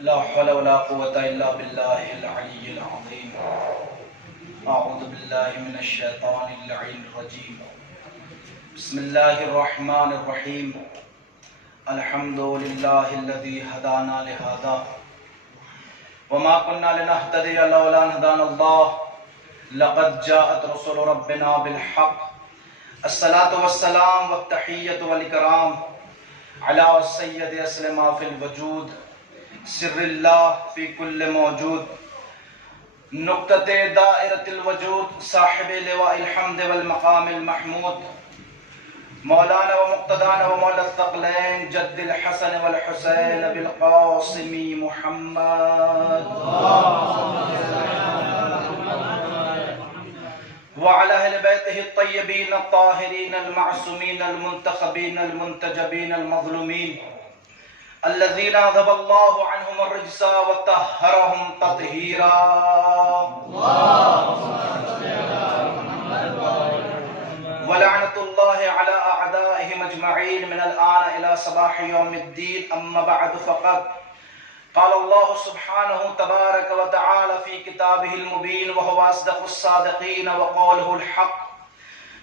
لا حول ولا قوة إلا بالله العلي العظيم. أعوذ بالله من الشيطان اللعين الرجيم. بسم الله الرحمن الرحيم. الحمد لله الذي هدانا لهذا وما كنا لنهتدي لولا أن هدانا الله لقد جاءت رسل ربنا بالحق. الصلاة والسلام والتحية والإكرام على السيد أسلم في الوجود سر الله في كل موجود نقطة دائرة الوجود صاحب لواء الحمد والمقام المحمود مولانا ومقتدانا ومولى الثقلين جد الحسن والحسين بالقاسم محمد وعلى أهل بيته الطيبين الطاهرين المعصومين المنتخبين المنتجبين المظلومين الذين أذهب الله عنهم الرجس وطهرهم تطهيرا. ولعنة الله على أعدائهم أجمعين من الآن إلى صباح يوم الدين. أما بعد فقد قال الله سبحانه تبارك وتعالى في كتابه المبين وهو أصدق الصادقين وقوله الحق.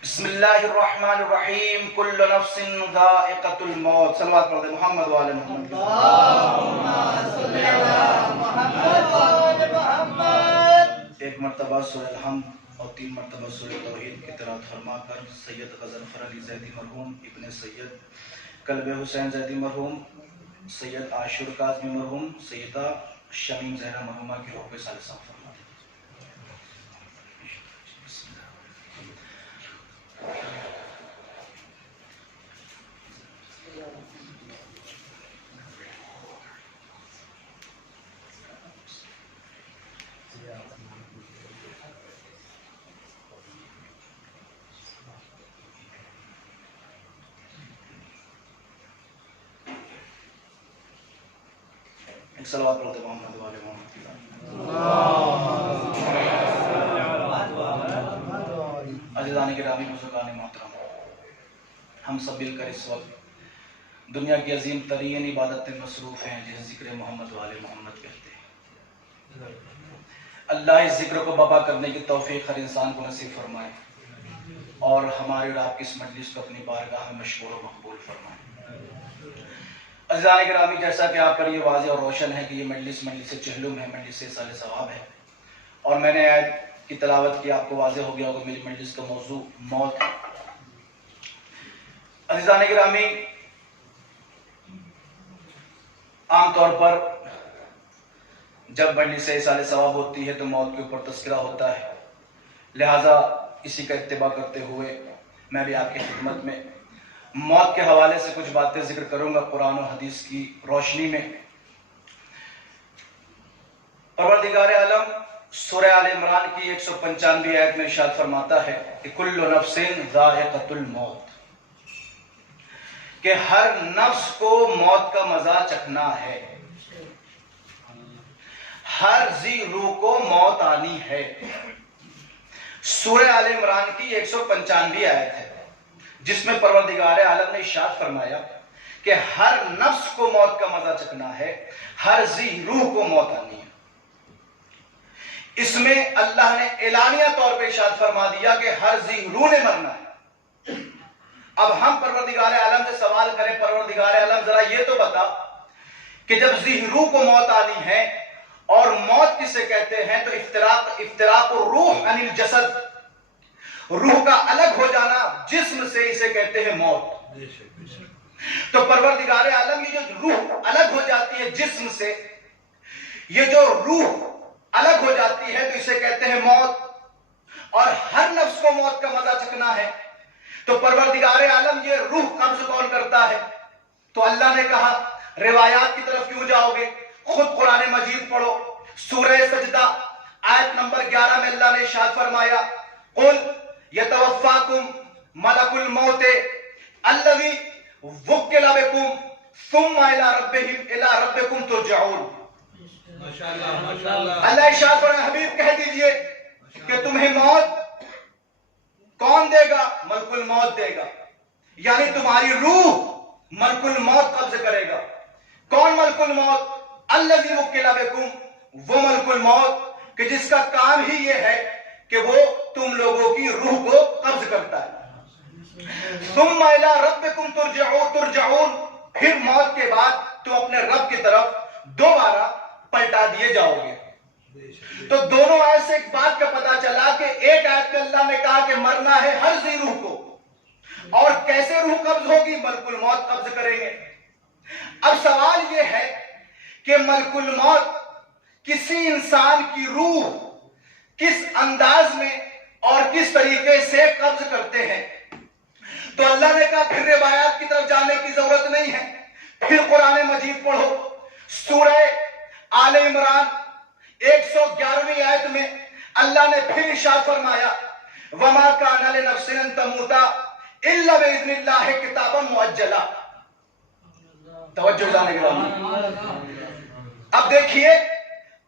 بسم الله الرحمن الرحيم. كل نفس ذائقة الموت. صلوات پڑھ دے محمد وآل محمد. اللهم صل على محمد وآل محمد. ایک مرتبہ سورہ الحمد اور 3 مرتبہ سورہ توحید کی تلاوت فرما کر سید غضنفر علی زیدی مرحوم ابن سید قلب حسین زیدی مرحوم سید عاشور کاظمی مرحوم سیدہ شمیم زہرا مرحومہ کی روح پہ ثالثہ فرما. ایک صلوات پڑھتے محمد والے محمد. عزیزان گرامی بزرگان محترم، ہم سب مل کر اس وقت دنیا کی عظیم ترین عبادت میں مصروف ہیں جسے ذکر محمد والے محمد کہتے ہیں. اللہ اس ذکر کو بابا کرنے کی توفیق ہر انسان کو نصیب فرمائے اور ہمارے اور آپ کی اس مجلس کو اپنی بارگاہ میں مشکور و مقبول فرمائے. عزیزان گرامی، جیسا کہ آپ پر یہ واضح اور روشن ہے کہ یہ مجلس چہلم ہے، مجلس سال ثواب ہے، اور میں نے آیت کی تلاوت کی، آپ کو واضح ہو گیا ہوگا میری مجلس کا موضوع موت. عزیزان گرامی، عام طور پر جب مجلس سال ثواب ہوتی ہے تو موت کے اوپر تذکرہ ہوتا ہے، لہٰذا اسی کا اتباع کرتے ہوئے میں بھی آپ کی خدمت میں موت کے حوالے سے کچھ باتیں ذکر کروں گا قرآن و حدیث کی روشنی میں. پروردگار عالم سورہ آل عمران کی 195 آیت میں ارشاد فرماتا ہے کہ کل نفس ذائقۃ الموت، کہ ہر نفس کو موت کا مزہ چکھنا ہے، ہر ذی روح کو موت آنی ہے. سورہ آل عمران کی 195 آیت ہے جس میں پروردگار عالم نے ارشاد فرمایا کہ ہر نفس کو موت کا مزہ چکھنا ہے، ہر ذی روح کو موت آنی ہے. اس میں اللہ نے اعلانیہ طور پہ ارشاد فرما دیا کہ ہر ذی روح نے مرنا ہے. اب ہم پروردگار عالم سے سوال کریں، پروردگار عالم ذرا یہ تو بتا کہ جب ذی روح کو موت آنی ہے اور موت کسے کہتے ہیں تو افتراق الروح عن الجسد، روح کا الگ ہو جانا جسم سے، اسے کہتے ہیں موت. تو پروردگار عالم یہ جو روح الگ ہو جاتی ہے جسم سے، یہ جو روح الگ ہو جاتی ہے تو اسے کہتے ہیں موت. اور ہر نفس کو موت کا مزہ چکھنا ہے تو پروردگار عالم یہ روح قبض کون کرتا ہے؟ تو اللہ نے کہا روایات کی طرف کیوں جاؤ گے، خود قرآن مجید پڑھو. سورہ سجدہ آیت نمبر 11 میں اللہ نے ارشاد فرمایا قل یتوفاکم ملک الموت الذی وکل بکم ثم الی ربکم ترجعون. اللہ ارشاد فرمایا حبیب کہہ دیجئے کہ تمہیں موت کون دے گا؟ ملک الموت دے گا. یعنی تمہاری روح ملک الموت قبض کرے گا. کون ملک الموت؟ الذی وکل بکم، وہ ملک الموت کہ جس کا کام ہی یہ ہے کہ وہ تم لوگوں کی روح کو قبض کرتا ہے۔ ثم الی ربکم ترجعون، پھر موت کے بعد تم اپنے رب کی طرف دوبارہ پلٹا دیے جاؤ گے۔ تو دونوں آیت سے ایک بات کا پتا چلا کہ ایک آیت میں اللہ نے کہا کہ مرنا ہے ہر ذی روح کو، اور کیسے روح قبض ہوگی؟ ملک الموت قبض کریں گے۔ اب سوال یہ ہے کہ ملک الموت کسی انسان کی روح کس انداز میں اور کس طریقے سے قبض کرتے ہیں؟ تو اللہ نے کہا پھر روایات کی طرف جانے کی ضرورت نہیں ہے، پھر قرآن مجید پڑھو۔ سورہ آل عمران 111ویں آیت میں اللہ نے پھر ارشاد فرمایا وَمَا كَانَ لِنَفْسٍ أَن تَمُوتَ إِلَّا بِإِذْنِ اللَّهِ كِتَابًا مُؤَجَّلًا۔ توجہ جانے کے بعد اب دیکھیے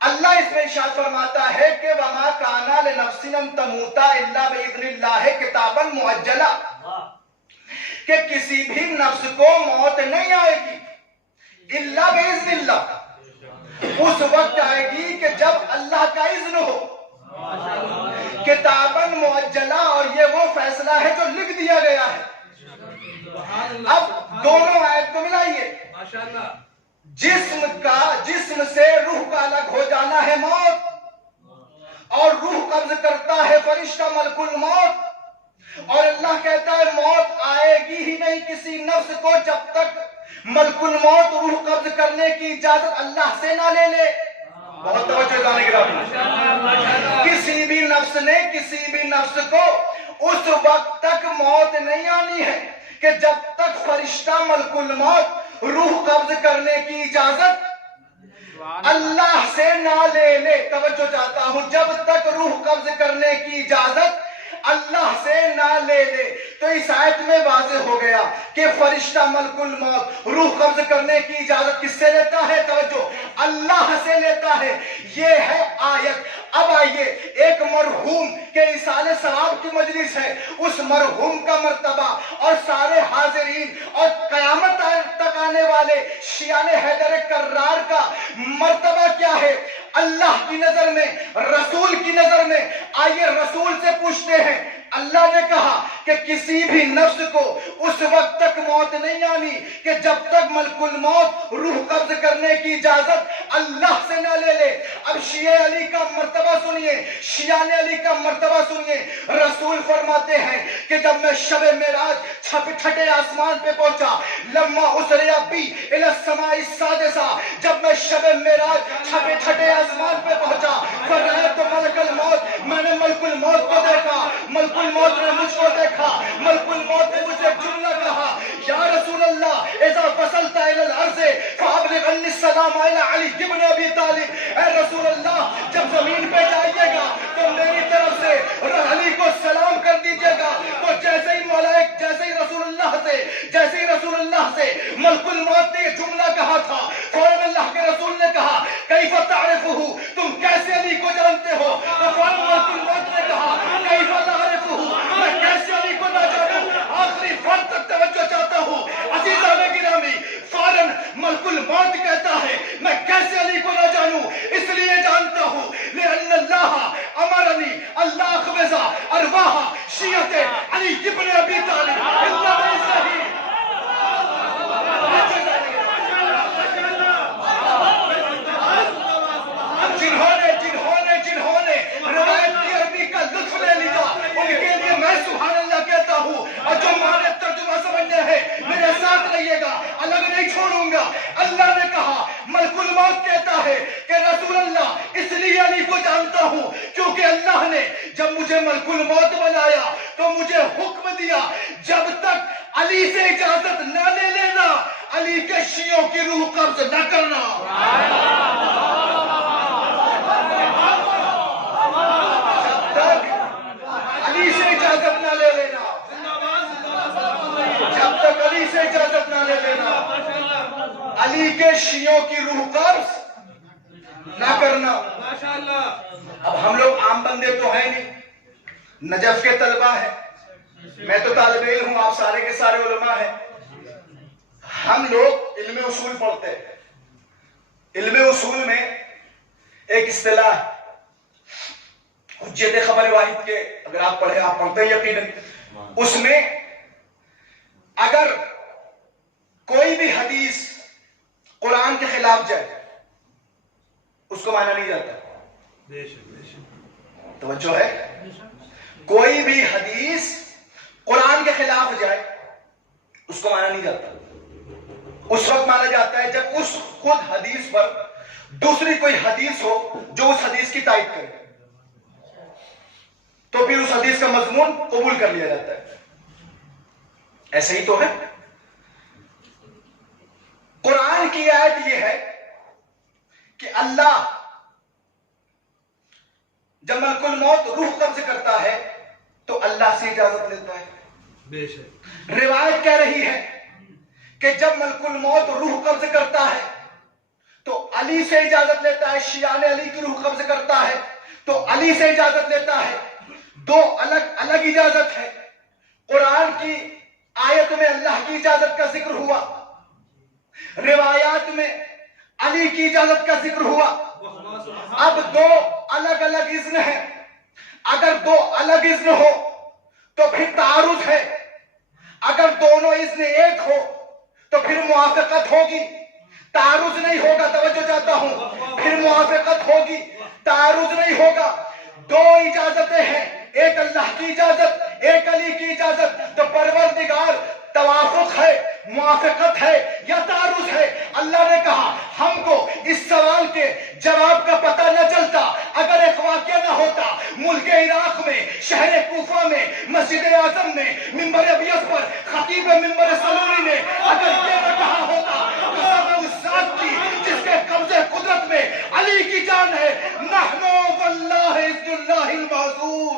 اللہ اس میں ارشاد فرماتا ہے کہ وَمَا كَانَ لِنَفْسٍ أَن تَمُوتَ إِلَّا بِإِذْنِ اللَّهِ كِتَابًا مُؤَجَّلًا، کہ کسی بھی نفس کو موت نہیں آئے گی الا باذن اللہ، اس وقت آئے گی کہ جب اللہ کا اذن ہو۔ کتاباً معجلہ، اور یہ وہ فیصلہ ہے جو لکھ دیا گیا ہے۔ اب دونوں آیت کو ملائیے، جسم سے روح کا الگ ہو جانا ہے موت، اور روح قبض کرتا ہے فرشتہ ملک الموت، اور اللہ کہتا ہے موت آئے گی ہی نہیں کسی نفس کو جب تک ملک الموت روح قبض کرنے کی اجازت اللہ سے نہ لے لے۔ بہت توجہ جانے کے بعد کسی بھی نفس نے کسی بھی نفس کو اس وقت تک موت نہیں آنی ہے کہ جب تک فرشتہ ملک الموت روح قبض کرنے کی اجازت اللہ سے نہ لے لے۔ توجہ چاہتا ہوں، جب تک روح قبض کرنے کی اجازت اللہ سے نہ لے لے۔ تو اس آیت میں واضح ہو گیا کہ فرشتہ ملک الموت روح قبض کرنے کی اجازت کس سے لیتا ہے؟ توجہ، اللہ سے لیتا ہے۔ یہ ہے آیت۔ اب آئیے، ایک مرحوم کے ایصال ثواب کی مجلس ہے، اس مرحوم کا مرتبہ اور سارے حاضرین اور قیامت تک آنے والے شیعان حیدر کرار کا مرتبہ کیا ہے اللہ کی نظر میں، رسول کی نظر میں؟ آئیے رسول سے پوچھتے ہیں۔ اللہ نے کہا کہ کسی بھی نفس کو اس وقت تک موت نہیں آنی کہ جب تک ملک الموت روح قبض کرنے کی اجازت اللہ سے نہ لے لے۔ اب شیعہ علی کا مرتبہ سنیے، شیعان علی کا مرتبہ سنیے۔ رسول فرماتے ہیں کہ جب میں شب معراج چھٹے آسمان پہ پہنچا، لما اسری بی الی السماء السادسہ، جب میں شب معراج چھٹے آسمان پہ پہنچا، فرأیت ملک الموت، میں نے ملک الموت کو دیکھا، ملک الموت نے مجھ کو دیکھا، ملک الموت نے مجھے جملہ کہا یا رسول اللہ اذا وصلت الى الارض فابلغ عني السلام الى علی ابن ابی طالب۔ اے رسول اللہ جب زمین پہ جائیے گا تو میری طرف سے علی کو سلام کر دیجیے گا۔ تو جیسے ہی ملائک جیسے ہی رسول اللہ سے ملک الموت نے یہ جملہ کہا تھا، فوراً اللہ کے رسول نے کہا کیف تعرفہ، تم کیسے علی کو جانتے ہو؟ تو فوراً ملک الموت نے کہا کیف تعرفہ، میں کیسے علی کو نہ جانوں؟ آخری فرد تک توجہ چاہتا ہوں عزیزان گرامی۔ فوراً ملک الموت کہتا ہے میں کیسے علی کو نہ جانوں؟ اس لیے جانتا ہوں لأن اللہ امرنی اللہ اخبز ارواح شیعت علی ابن ابی طالب اللہ علیہ۔ جنہوں نے روایت کی عربی کا لطف لے لیا ان کے لیے میں سبحان اللہ کہتا ہوں، اور جو مانے ترجمہ سمجھنے ہیں میرے ساتھ رہیے گا، الگ نہیں چھوڑوں گا۔ اللہ نے کہا، ملک الموت کہتا ہے کہ رسول اللہ اس لیے علی کو جانتا ہوں کیونکہ اللہ نے جب مجھے ملک الموت بنایا تو مجھے حکم دیا جب تک علی سے اجازت نہ لے لینا علی کے شیعوں کی روح قبض نہ کرنا۔ علی سے اجازت نہ لے لینا، جب تک علی سے اجازت نہ لے لینا علی کے شیعوں کی روح قبض نہ کرنا۔ اب ہم لوگ عام بندے تو ہیں نہیں، نجف کے طلبہ ہیں، میں تو طالب علم ہوں، آپ سارے کے سارے علماء ہیں۔ ہم لوگ علم اصول پڑھتے ہیں، علم اصول میں ایک اصطلاح ہے حجت خبر واحد کے، اگر آپ پڑھیں، آپ پڑھتے ہیں یقیناً، اس میں اگر کوئی بھی حدیث قرآن کے خلاف جائے اس کو مانا نہیں جاتا. توجہ ہے؟ کوئی بھی حدیث قرآن کے خلاف جائے اس کو مانا نہیں جاتا. اس وقت مانا جاتا ہے جب اس خود حدیث پر دوسری کوئی حدیث ہو جو اس حدیث کی تائید کرے، تو پھر اس حدیث کا مضمون قبول کر لیا جاتا ہے. ایسا ہی تو ہے. قرآن کی آیت یہ ہے کہ اللہ جب ملک الموت روح قبض کرتا ہے تو اللہ سے اجازت لیتا ہے. بے شک روایت کہہ رہی ہے کہ جب ملک الموت روح قبض کرتا ہے تو علی سے اجازت لیتا ہے. شیعہ نے علی کی روح قبض کرتا ہے تو علی سے اجازت لیتا ہے. دو الگ الگ اجازت ہے. قرآن کی آیت میں اللہ کی اجازت کا ذکر ہوا، روایات میں علی کی اجازت کا ذکر ہوا. اب دو الگ الگ اذن ہیں. اگر دو الگ اذن ہو تو پھر تعارض ہے. اگر دونوں اذن ایک ہو تو پھر موافقت ہوگی، تعارض نہیں ہوگا. توجہ چاہتا ہوں، پھر موافقت ہوگی، تعارض نہیں ہوگا. دو اجازتیں ہیں، ایک اللہ کی اجازت، ایک علی کی اجازت. تو پروردگار توافق ہے، موافقت ہے یا تعارض ہے؟ اللہ نے کہا ہم کو اس سوال کے جواب کا پتہ نہ چلتا اگر ایک واقعہ نہ ہوتا. ملک عراق میں، شہر کوفہ میں، مسجد اعظم میں، منبر ابیض پر خطیب منبر سلوری نے اگر یہ نہ کہا ہوتا تو سب اس ذات کی جس کے قبضے قدرت میں علی کی جان ہے، نحنو واللہ اذن اللہ المعذور،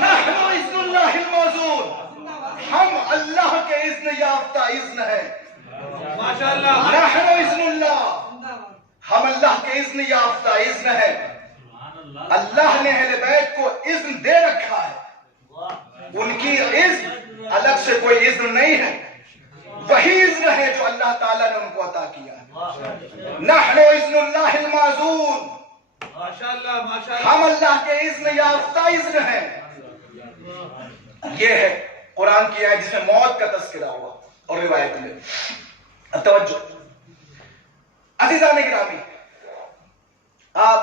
نحنو اذن اللہ المعذور، ہم اللہ کے اذن یافتہ اذن ہے. نحنو اذن اللہ، ہم اللہ کے اذن یافتہ اذن ہے. اللہ نے اہل بیت کو اذن دے رکھا ہے، ان کی اذن الگ سے کوئی اذن نہیں ہے، وہی اذن ہے جو اللہ تعالیٰ نے ان کو عطا کیا ہے. نحنو اذن اللہ المعذور، ہم اللہ کے اذن یافتہ اذن ہے. یہ ہے قرآن کی آیت جس میں موت کا تذکرہ ہوا اور روایت میں. توجہ عزیزان گرامی، آپ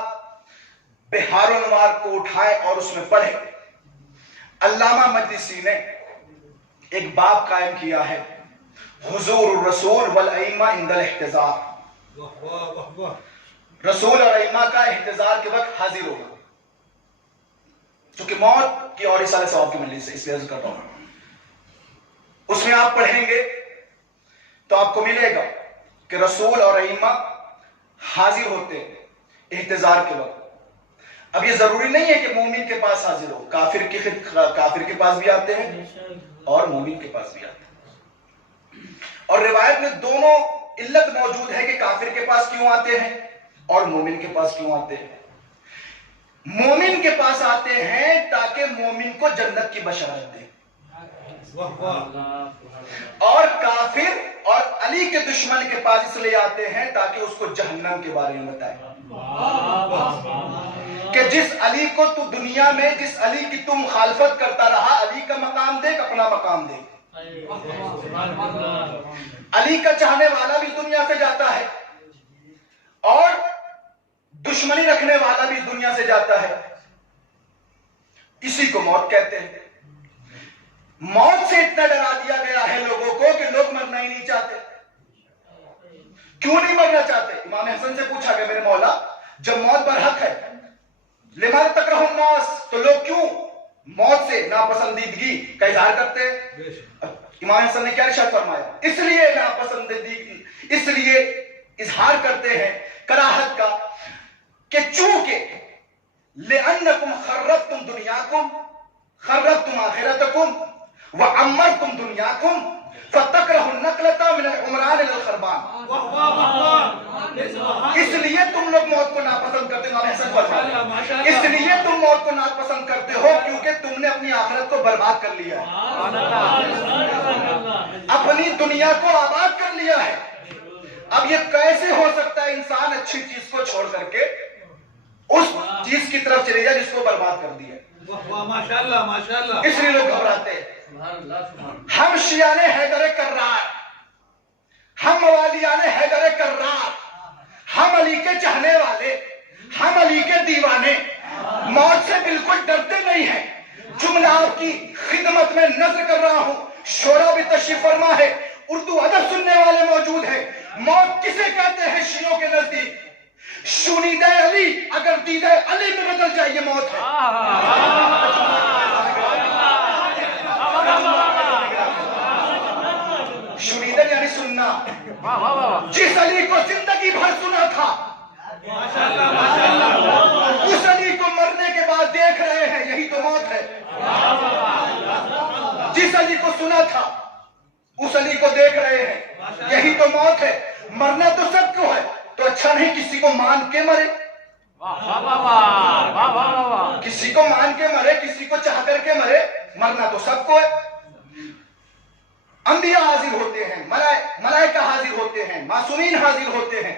بہار و نوار کو اٹھائیں اور اس میں پڑھیں. علامہ مجلسی نے ایک باب قائم کیا ہے، حضور الرسول والائمہ عند الاحتضار. رسول اور ائمہ کا احتضار کے وقت حاضر ہوگا. چونکہ موت کی اور اصالہ ثواب کی مجلس سے اس لیے عرض کرتا ہوں. اس میں آپ پڑھیں گے تو آپ کو ملے گا کہ رسول اور ائمہ حاضر ہوتے ہیں احتضار کے وقت. اب یہ ضروری نہیں ہے کہ مومن کے پاس حاضر ہو، کافر کے پاس بھی آتے ہیں اور مومن کے پاس بھی آتے ہیں. اور روایت میں دونوں علت موجود ہے کہ کافر کے پاس کیوں آتے ہیں اور مومن کے پاس کیوں آتے ہیں. مومن کے پاس آتے ہیں تاکہ مومن کو جنت کی بشارت دے، اور کافر اور علی کے دشمن کے پاس اس لیے آتے ہیں تاکہ اس کو جہنم کے بارے میں بتائے کہ جس علی کو تو دنیا میں، جس علی کی تم مخالفت کرتا رہا، علی کا مقام دیکھ، اپنا مقام دیکھ. علی کا چاہنے والا بھی دنیا سے جاتا ہے اور دشمنی رکھنے والا بھی دنیا سے جاتا ہے. اسی کو موت کہتے ہیں. موت سے اتنا ڈرا دیا گیا ہے لوگوں کو کہ لوگ مرنا ہی نہیں چاہتے. کیوں نہیں مرنا چاہتے؟ امام حسن سے پوچھا کہ میرے مولا جب موت برحق ہے لماذا تکرہ الناس، تو لوگ کیوں موت سے ناپسندیدگی کا اظہار کرتے ہیں؟ امام حسن نے کیا ارشاد فرمایا؟ اس لیے ناپسندیدگی، اس لیے اظہار کرتے ہیں کراہت کا کہ چونکہ لأنکم خربتم دنیاکم، خربتم آخرتکم وعمرتم دنیاکم فتکرہ النقلۃ من العمران الى الخربان. اس لیے تم لوگ موت کو ناپسند کرتے ہو. حسن فرمایا اس لیے تم موت کو ناپسند کرتے ہو کیونکہ تم نے اپنی آخرت کو برباد کر لیا ہے، اپنی دنیا کو آباد کر لیا ہے. اب یہ کیسے ہو سکتا ہے انسان اچھی چیز کو چھوڑ کر کے اس چیز کی طرف چلے جائے جس کو برباد کر دیا؟ ماشاءاللہ ماشاءاللہ. اس لیے لوگ گھبراتے ہیں. ہم شیعان حیدر کرار، ہم موالیان حیدر کرار، ہم علی کے چاہنے والے، ہم علی کے دیوانے موت سے بالکل ڈرتے نہیں ہیں. جملہ آپ کی خدمت میں نظر کر رہا ہوں، شورا بھی تشریف فرما ہے، اردو ادب سننے والے موجود ہیں. موت کسے کہتے ہیں شیعوں کے نزدیک؟ شنیدہ علی اگر دیدہ علی میں بدل جائے یہ موت ہے. شنیدہ یعنی سننا. جس علی کو زندگی بھر سنا تھا اس علی کو مرنے کے بعد دیکھ رہے ہیں، یہی تو موت ہے. جس علی کو سنا تھا اس علی کو دیکھ رہے ہیں، یہی تو موت ہے. مرنا تو سب کو ہے، تو اچھا نہیں کسی کو مان کے مرے. کسی کو مان کے مرے، کسی کو چاہ کر کے مرے. مرنا تو سب کو ہے. انبیاء حاضر ہوتے ہیں، ملائکہ حاضر ہوتے ہیں، معصومین حاضر ہوتے ہیں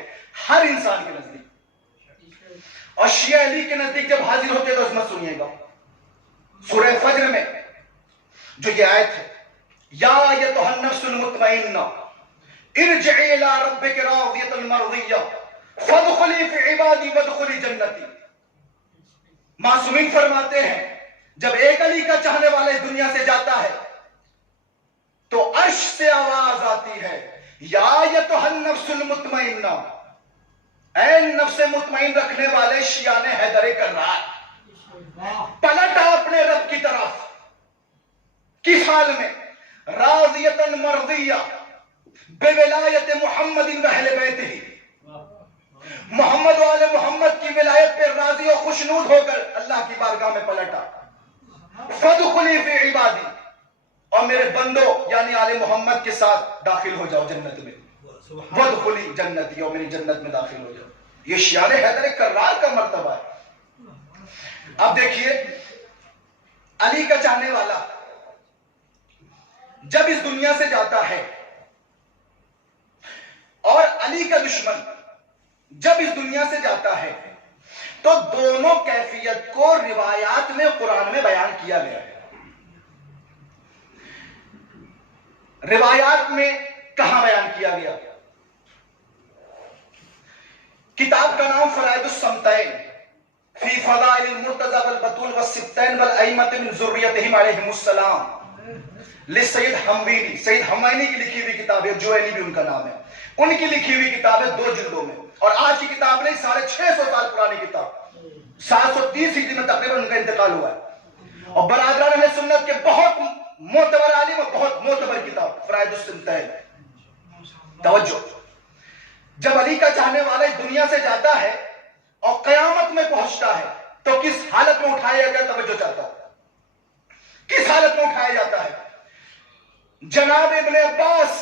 ہر انسان کے نزدیک. اور شیعہ علی کے نزدیک جب حاضر ہوتے ہیں تو عظمت سنیے گا. سورہ فجر میں جو یہ آیت ہے، یا ایتھا النفس المطمئنہ ارجعی الی ربک راضیۃ مرضیہ فادخلی فی عبادی وادخلی جنتی. معصومین فرماتے ہیں جب ایک علی کا چاہنے والا اس دنیا سے جاتا ہے تو عرش سے آواز آتی ہے، یا ایتھا النفس المطمئنہ، اے نفس مطمئن رکھنے والے شیعان حیدر کرار، پلٹا اپنے رب کی طرف. کس حال میں؟ راضیۃ مرضیہ بولایت محمد و اہل بیتہ. محمد و آل محمد کی ولایت پہ راضی و خوشنود ہو کر اللہ کی بارگاہ میں پلٹا. فادخلی فی عبادی، اور میرے بندوں یعنی آل محمد کے ساتھ داخل ہو جاؤ جنت میں. وادخلی جنتی، اور میری جنت میں داخل ہو جاؤ. یہ شیعان حیدر کرار کا مرتبہ ہے. اب دیکھیے علی کا چاہنے والا جب اس دنیا سے جاتا ہے اور علی کا دشمن جب اس دنیا سے جاتا ہے تو دونوں کیفیت کو روایات میں قرآن میں بیان کیا گیا ہے. روایات میں کہاں بیان کیا گیا؟ کتاب کا نام فرائض الصمتین فی فضائل المرتضی والبتول والسبتین والائمۃ من ذریتہم علیہم السلام لسید حموینی. سید حموینی کی لکھی ہوئی کتاب ہے، جوینی بھی ان کا نام ہے. ان کی لکھی ہوئی کتاب ہے 2 جلدوں میں، اور آج کی کتاب نہیں، 650 سال پرانی کتاب. 730 ہجری میں تقریباً ان کا انتقال ہوا ہے. اور برادران اہل سنت کے بہت معتبر عالم اور بہت معتبر کتاب فرائض الصمتین. توجہ، جب علی کا چاہنے والا اس دنیا سے جاتا ہے اور قیامت میں پہنچتا ہے تو کس حالت میں اٹھایا جاتا ہے؟ توجہ چاہتا ہوں، کس حالت میں اٹھایا جاتا ہے؟ جناب ابن عباس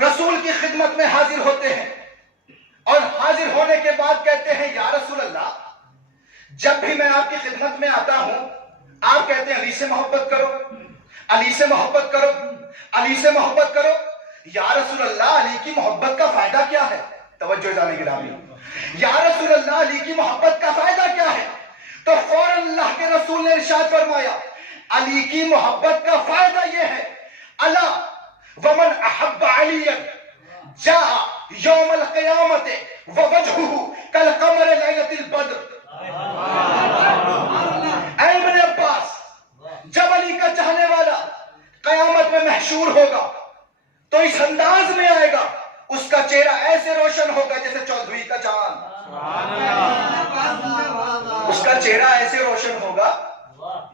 رسول کی خدمت میں حاضر ہوتے ہیں اور حاضر ہونے کے بعد کہتے ہیں، یا رسول اللہ، جب بھی میں آپ کی خدمت میں آتا ہوں آپ کہتے ہیں علی سے محبت کرو، علی سے محبت کرو، علی سے محبت کرو. یا رسول اللہ، علی کی محبت کا فائدہ کیا ہے؟ توجہ جانے گرامی، یا رسول اللہ، علی کی محبت کا فائدہ کیا ہے؟ تو فوراً اللہ کے رسول نے ارشاد فرمایا، علی کی محبت کا فائدہ یہ ہے، الا ومن احب علیا جاء یوم القیامت ووجہہ کالقمر لیلۃ البدر. اے ابن عباس، جب علی کا چاہنے والا قیامت میں محشور ہوگا تو اس انداز میں آئے گا، اس کا چہرہ ایسے روشن ہوگا جیسے چودھویں کا چاند. اس کا چہرہ ایسے روشن ہوگا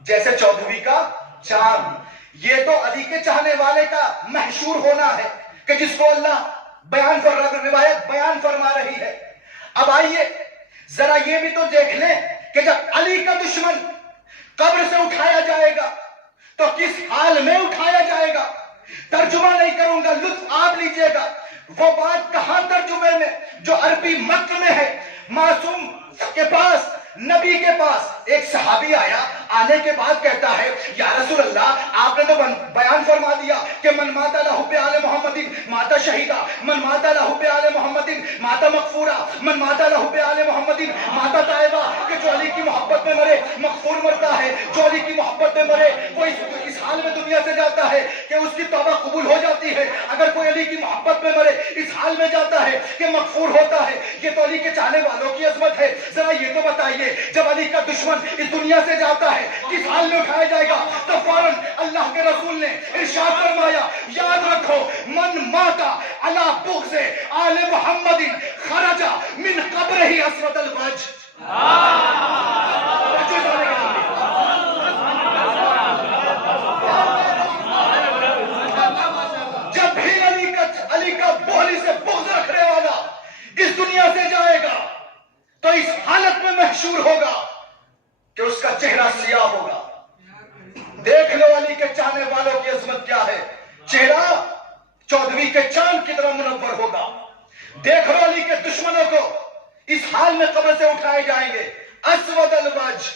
جیسے چودھویں کا چاند. یہ تو علی کے چاہنے والے کا محشور ہونا ہے کہ جس کو اللہ روایت بیان فرما رہی ہے. اب آئیے ذرا یہ بھی تو دیکھ لیں کہ جب علی کا دشمن قبر سے اٹھایا جائے گا تو کس حال میں اٹھایا جائے گا. ترجمہ نہیں کروں گا، لطف آپ لیجئے گا. وہ بات کہاں ترجمے میں جو عربی متن میں ہے، معصوم کے پاس نبی کے پاس ایک صحابی آیا, آنے کے بعد کہتا ہے یا رسول اللہ آپ نے تو بیان فرما دیا کہ من مات علی حب آل محمد مات شہیدا, من مات علی حب آل محمد مات مغفورا, من مات علی حب آل محمد مات تائبا, کہ جو علی کی محبت میں مرے مغفور مرتا ہے, جو علی کی محبت میں مرے وہ اس حال میں دنیا سے جاتا ہے کہ اس کی توبہ قبول ہو جاتی ہے, اگر کوئی علی کی محبت میں مرے اس حال میں جاتا ہے کہ مغفور ہوتا ہے. یہ تو علی کے چاہنے والوں کی عظمت ہے. ذرا یہ تو بتائیے جب علی کا دشمن اس دنیا سے جاتا ہے کس حال میں اٹھایا جائے گا؟ تو فوراً اللہ کے رسول نے ارشاد فرمایا یاد رکھو من ماتا علی بغض آل محمد خرج من قبرہ اسود الوجہ. جب بھی علی کا بولی سے بغض رکھنے والا اس دنیا سے جائے گا تو اس حالت میں محشور ہوگا کہ اس کا چہرہ سیاہ ہوگا. دیکھ لو علی کے چاہنے والوں کی عظمت کیا ہے, چہرہ چودھویں کے چاند کی طرح منور ہوگا. دیکھ لو علی کے دشمنوں کو اس حال میں قبر سے اٹھائے جائیں گے اسود الوجہ,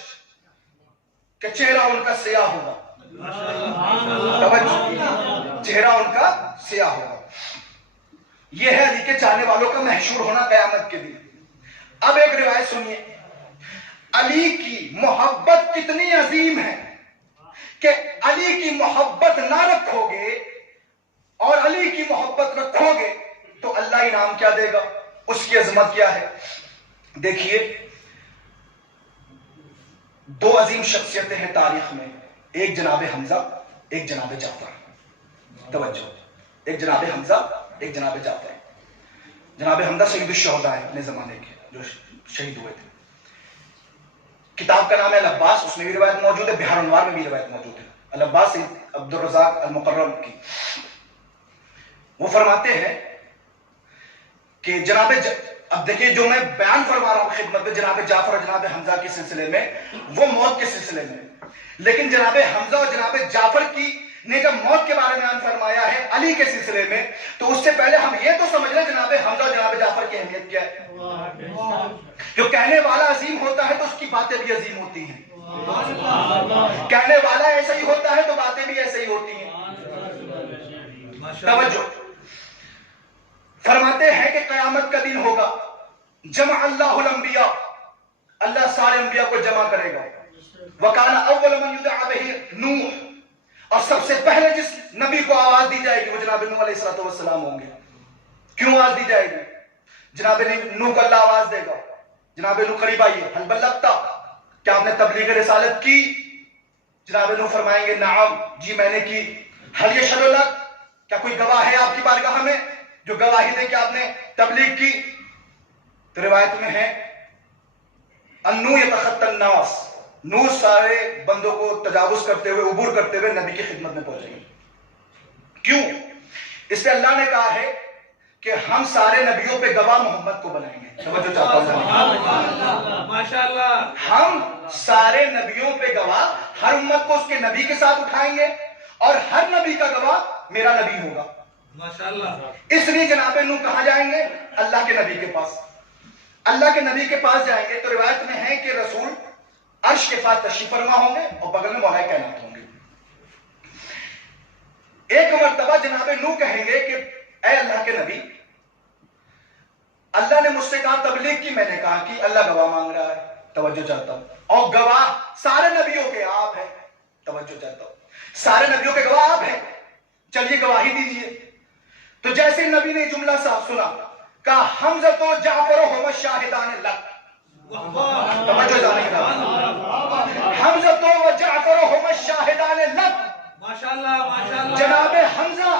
کہ چہرہ ان کا سیاہ ہوگا. چہرہ ان کا سیاہ ہوگا. یہ ہے علی کے چاہنے والوں کا محشور ہونا قیامت کے دن. اب ایک روایت سنیے, علی کی محبت کتنی عظیم ہے کہ علی کی محبت نہ رکھو گے اور علی کی محبت رکھو گے تو اللہ انعام کیا دے گا, اس کی عظمت کیا ہے. دیکھیے دو عظیم شخصیتیں ہیں تاریخ میں, ایک جناب حمزہ ایک جناب جعفر. توجہ, ایک جناب حمزہ ایک جناب جعفر. جناب حمزہ سید الشہداء ہیں اپنے زمانے کے جو شہید ہوئے تھے. کتاب کا نام ہے العباس, اس میں بھی روایت موجود ہے, بحار الانوار میں بھی روایت موجود ہے. العباس سید عبد الرزاق المقرم کی. وہ فرماتے ہیں کہ اب دیکھیے جو میں بیان فرما رہا ہوں خدمت میں جناب جعفر اور جناب حمزہ کے سلسلے میں وہ موت کے سلسلے میں, لیکن جناب حمزہ اور جناب جعفر کی نے جب موت کے بارے میں فرمایا ہے علی کے سلسلے میں تو اس سے پہلے ہم یہ تو سمجھ لیں جناب حمزہ اور جناب جعفر کی اہمیت کیا ہے. جو کہنے والا عظیم ہوتا ہے تو اس کی باتیں بھی عظیم ہوتی ہیں. کہنے والا ایسا ہی ہوتا ہے تو باتیں بھی ایسے ہی ہوتی ہیں. توجہ, فرماتے ہیں کہ قیامت کا دن ہوگا, جمع اللہ الانبیاء, اللہ سارے انبیاء کو جمع کرے گا. وکان اول من یدعى به نوح, اور سب سے پہلے جس نبی کو آواز دی جائے گی وہ جناب نوح علیہ السلام ہوں گے. کیوں آواز دی جائے گی؟ جناب نوح کو اللہ آواز دے گا, جناب نوح قریب آئیے, حل بلغتا, کیا آپ نے تبلیغ رسالت کی؟ جناب نوح فرمائیں گے نعم, جی میں نے کی. حل یشہد لک, کیا کوئی گواہ ہے آپ کی بارگاہ میں جو گواہی دے کہ آپ نے تبلیغ کی؟ تو روایت میں ہے انو یتخطى الناس, نوح سارے بندوں کو تجاوز کرتے ہوئے عبور کرتے ہوئے نبی کی خدمت میں پہنچیں گے. کیوں؟ اس لیے اللہ نے کہا ہے کہ ہم سارے نبیوں پہ گواہ محمد کو بنائیں گے. توجہ چاہتا ہوں, ماشاءاللہ, ہم سارے نبیوں پہ گواہ, ہر امت کو اس کے نبی کے ساتھ اٹھائیں گے اور ہر نبی کا گواہ میرا نبی ہوگا. ماشاءاللہ. اس لیے جناب نوح کہاں جائیں گے؟ اللہ کے نبی کے پاس. اللہ کے نبی کے پاس جائیں گے تو روایت میں ہے کہ رسول عرش کے پاس تشریف فرما ہوں گے اور بغل میں مولا کائنات ہوں گے. ایک مرتبہ جناب نوح کہیں گے کہ اے اللہ کے نبی, اللہ نے مجھ سے کہا تبلیغ کی, میں نے کہا کہ اللہ گواہ مانگ رہا ہے. توجہ چاہتا ہوں, اور گواہ سارے نبیوں کے آپ ہیں. توجہ چاہتا ہوں, سارے نبیوں کے گواہ آپ ہیں, چلیے گواہی دیجئے. تو جیسے نبی نے جملہ صاحب سنا, کہا حمزہ و جعفر ہما شاہدان لک. توجہ جانے کی بات, حمزہ و جعفر ہما شاہدان لک. ماشاءاللہ, ماشاءاللہ. جناب حمزہ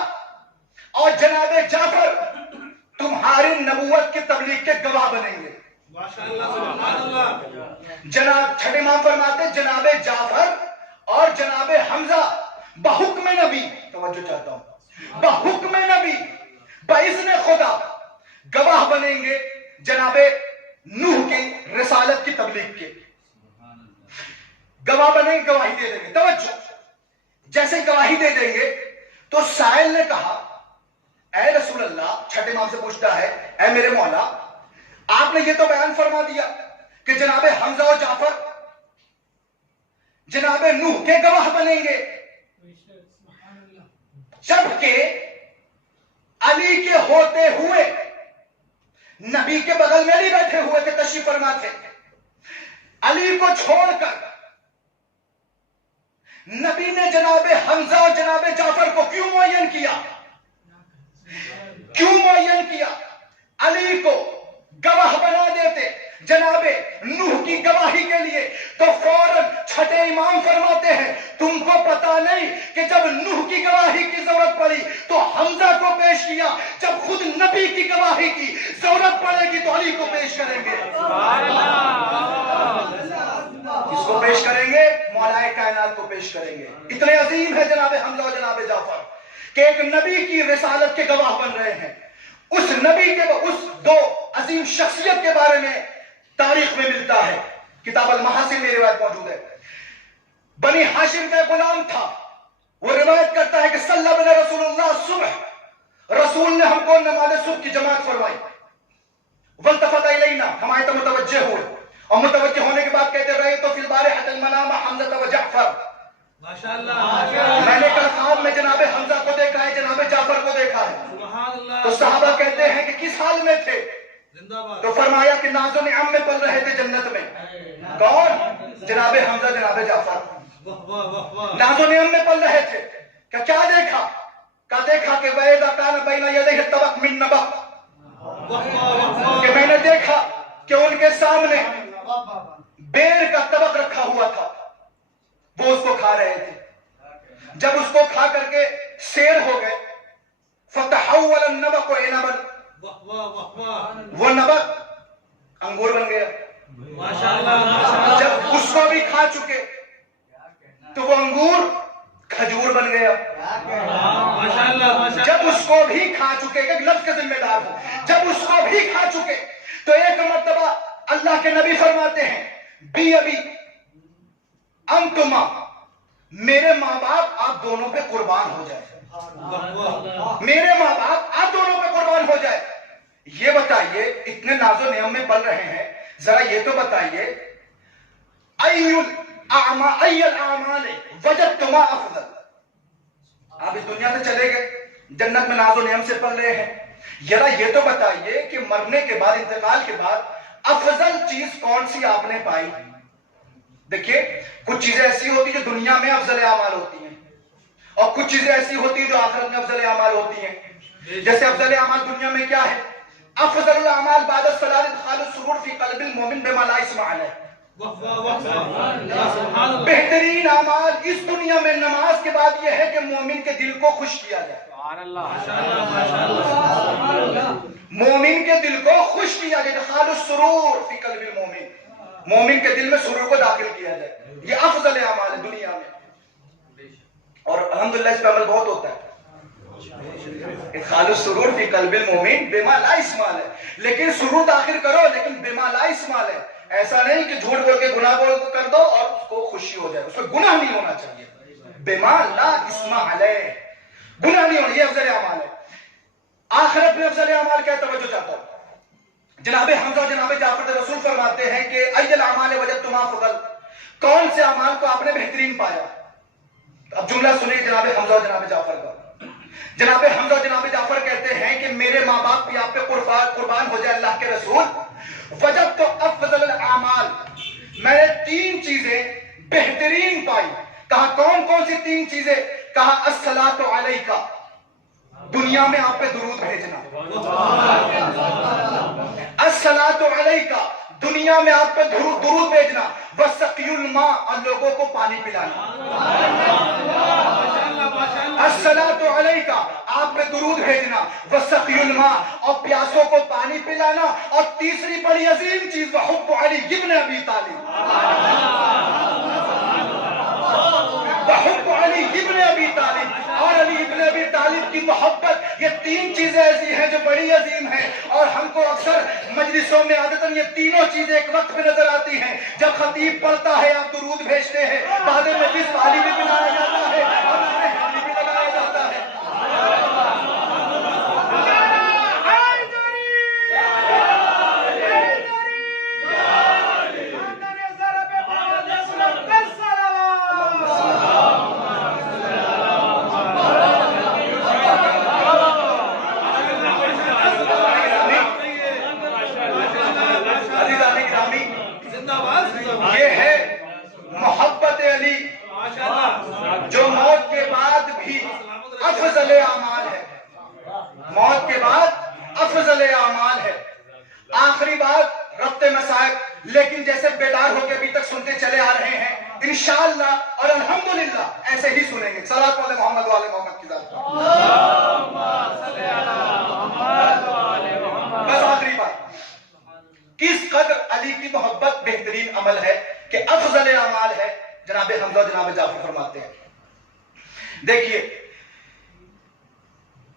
اور جناب جعفر تمہاری نبوت کی تبلیغ کے گواہ بنیں گے. ماشاءاللہ, سبحان اللہ. جناب چھٹے امام فرماتے جناب جعفر اور جناب حمزہ بحکم نبی, توجہ چاہتا ہوں, بحکم نبی باذن خدا گواہ بنیں گے جناب نوح کی رسالت کی تبلیغ کے. گواہ بنیں گے, گواہی دے دیں گے. توجہ, جیسے گواہی دے دیں گے تو سائل نے کہا اے رسول اللہ, چھٹے امام سے پوچھتا ہے اے میرے مولا, آپ نے یہ تو بیان فرما دیا کہ جناب حمزہ و جعفر جناب نوح کے گواہ بنیں گے، جبکہ علی کے ہوتے ہوئے نبی کے بغل میں نہیں بیٹھے ہوئے تھے، تشریف فرما تھے۔ علی کو چھوڑ کر نبی نے جناب حمزہ اور جناب جعفر کو کیوں معین کیا؟ کیوں معین کیا؟ علی کو گواہ بنا دیتے جناب نوح کی گواہی کے لیے تو فوراً چھٹے امام فرماتے ہیں تم کو پتا نہیں کہ جب نوح کی گواہی کی ضرورت پڑی تو حمزہ کو پیش کیا، جب خود نبی کی گواہی کی ضرورت پڑے گی تو علی کو پیش کریں گے۔ کس کو پیش کریں گے؟ مولا کائنات کو پیش کریں گے۔ اتنے عظیم ہے جناب حمزہ اور جناب جعفر کہ ایک نبی کی رسالت کے گواہ بن رہے ہیں۔ اس نبی کے اس دو عظیم شخصیت کے بارے میں تاریخ میں ملتا ہے، کتاب المحاسن میں روایت موجود ہے۔ بنی ہاشم کا غلام تھا، وہ روایت کرتا ہے کہ صلی اللہ علیہ رسول اللہ صبح، رسول نے ہم کو نماز صبح کی جماعت فرمائی، والتفت الینا، ہماری طرف متوجہ ہوئے اور متوجہ ہونے کے بعد کہتے رہے تو فی البارحۃ المنام حمزہ و جعفر، ماشاءاللہ میں نے کل خواب میں جناب حمزہ کو دیکھا ہے، جناب جعفر کو دیکھا ہے۔ سبحان اللہ۔ تو صحابہ کہتے ہیں کہ کس حال میں تھے؟ زندہ باد۔ تو فرمایا کہ ناز و نعم میں پل رہے تھے جنت میں۔ کون؟ جناب حمزہ جناب جعفر واہ واہ واہ واہ۔ ناز و نعم میں پل رہے تھے۔ کیا دیکھا؟ کیا دیکھا کہ وَإِذَا كَانَ بَيْنَ يَدَيْهِ طَبَقٌ مِّن نَبَقٍ، واہ واہ واہ۔ کہ میں نے دیکھا کہ ان کے سامنے بیر کا طبق رکھا ہوا تھا، وہ اس کو کھا رہے تھے۔ جب اس کو کھا کر کے سیر ہو گئے فَتَحَوَّلَ النَّبَقُ عِنَبًا، واہ واہ واہ واہ۔ وہ نبق انگور بن گیا۔ ماشاءاللہ ماشاءاللہ۔ جب اس کو بھی کھا چکے تو وہ انگور کھجور بن گیا۔ ماشاءاللہ ماشاءاللہ۔ جب اس کو بھی کھا چکے، ایک لفظ کا ذمہ دار ہو، جب اس کو بھی کھا چکے تو ایک مرتبہ اللہ کے نبی فرماتے ہیں بی ابی انتما، میرے ماں باپ آپ دونوں پہ قربان ہو جائے، واہ واہ۔ میرے ماں باپ آپ دونوں پہ قربان ہو جائے۔ یہ بتائیے اتنے ناز و نعم میں پل رہے ہیں، ذرا یہ تو بتائیے ای الاعمال وجدتما افضل، آپ اس دنیا سے چلے گئے، جنت میں ناز و نعم سے پل رہے ہیں، ذرا یہ تو بتائیے کہ مرنے کے بعد، انتقال کے بعد افضل چیز کون سی آپ نے پائی؟ دیکھیے کچھ چیزیں ایسی ہوتی جو دنیا میں افضل اعمال ہوتی ہیں اور کچھ چیزیں ایسی ہوتی ہیں جو آخرت میں افضل اعمال ہوتی ہیں۔ جیسے افضل اعمال دنیا میں کیا ہے؟ افضل الاعمال بعد الصلاۃ ادخال السرور فی قلب المومن بما لا اسم علیہ، واہ واہ واہ واہ۔ سبحان اللہ۔ بہترین اعمال اس دنیا میں نماز کے بعد یہ ہے کہ مومن کے دل کو خوش کیا جائے، ماشاءاللہ ماشاءاللہ۔ مومن کے دل کو خوش کیا جائے، ادخال السرور فی قلب المومن، مومن کے دل میں سرور کو داخل کیا جائے، یہ افضل اعمال ہے دنیا میں، اور الحمدللہ اس پہ عمل بہت ہوتا ہے۔ ادخال السرور فی قلب المومن بما لا اسمال ہے، لیکن سرور داخل کرو لیکن بما لا اسمال ہے، ایسا نہیں کہ جھوٹ بول کے گناہ بول کر دو اور اس کو خوشی ہو جائے، اس میں گناہ نہیں ہونا چاہیے، بما لا اسم علیہ، گناہ نہیں ہونا، یہ افضل اعمال ہے۔ آخرت میں افضل اعمال کیا؟ توجہ چاہتا ہوں، جناب حمزہ اور جناب جعفر رسول فرماتے ہیں کہ ای الاعمال وجدتما افضل، کون سے اعمال کو آپ نے بہترین پایا؟ اب جملہ سنیے جناب حمزہ اور جناب جعفر کا۔ جناب حمزہ اور جناب جعفر کہتے ہیں کہ میرے ماں باپ بھی آپ پہ قربان ہو جائے اللہ کے رسول، وجدت افضل الاعمال، میں نے تین چیزیں بہترین پائی۔ کہا کون کون سی تین چیزیں؟ کہا الصلاۃ علیک، دنیا میں آپ پہ درود بھیجنا، الصلاۃ علیک، دنیا میں آپ پہ درود بھیجنا، وسقی الماء، اور لوگوں کو پانی پلانا، الصلاۃ علیک، آپ پہ درود بھیجنا، وسقی الماء، اور پیاسوں کو پانی پلانا، اور تیسری بڑی عظیم چیز وحب علی ابن ابی طالب، وحب علی ابن ابی طالب، اور علی ابن ابی طالب کی محبت، یہ تین چیزیں ایسی ہیں جو بڑی عظیم ہیں، اور ہم کو اکثر مجلسوں میں عادتاً یہ تینوں چیزیں ایک وقت پہ نظر آتی ہیں۔ جب خطیب پڑھتا ہے آپ درود بھیجتے ہیں، بعد مجلس پانی بھی پلایا جاتا ہے اور پانی بھی لگایا جاتا ہے۔ اعمال ہے، موت کے بعد افضل اعمال ہے. آخری بات ربط مسائب، لیکن جیسے بیدار ہو کے ابھی تک سنتے چلے آ رہے ہیں، انشاءاللہ اور الحمدللہ ایسے ہی سنیں گے. صلوات علی محمد وعلی محمد کی ذات. بس آخری بات، کس قدر علی کی محبت بہترین عمل ہے کہ افضل اعمال ہے. جناب حمزہ و جناب جعفر فرماتے ہیں، دیکھیے